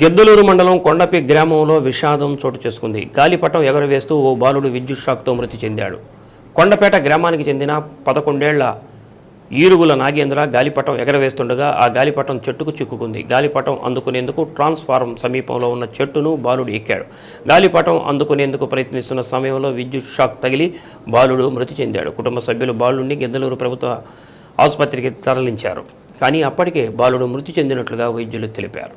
గిద్దలూరు మండలం కొండపి గ్రామంలో విషాదం చోటు చేసుకుంది. గాలిపటం ఎగరవేస్తూ ఓ బాలుడు విద్యుత్ షాక్తో మృతి చెందాడు. కొండపేట గ్రామానికి చెందిన 11 ఏళ్ల ఈరుగుల నాగేంద్ర గాలిపటం ఎగరవేస్తుండగా ఆ గాలిపటం చెట్టుకు చిక్కుకుంది. గాలిపటం అందుకునేందుకు ట్రాన్స్ఫార్మర్ సమీపంలో ఉన్న చెట్టును బాలుడు ఎక్కాడు. గాలిపటం అందుకునేందుకు ప్రయత్నిస్తున్న సమయంలో విద్యుత్ షాక్ తగిలి బాలుడు మృతి చెందాడు. కుటుంబ సభ్యులు బాలుడిని గిద్దలూరు ప్రభుత్వ ఆసుపత్రికి తరలించారు. కానీ అప్పటికే బాలుడు మృతి చెందినట్లుగా వైద్యులు తెలిపారు.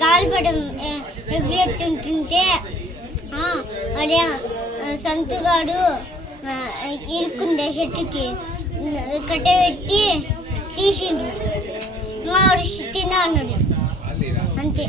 గాలిపటం ఎగురెత్తుంటుంటే అదే సంతుగాడు ఇరుక్కుంది చెట్టుకి కట్టబెట్టి తీసిండు. తిన్నా అన్నాడు అంతే.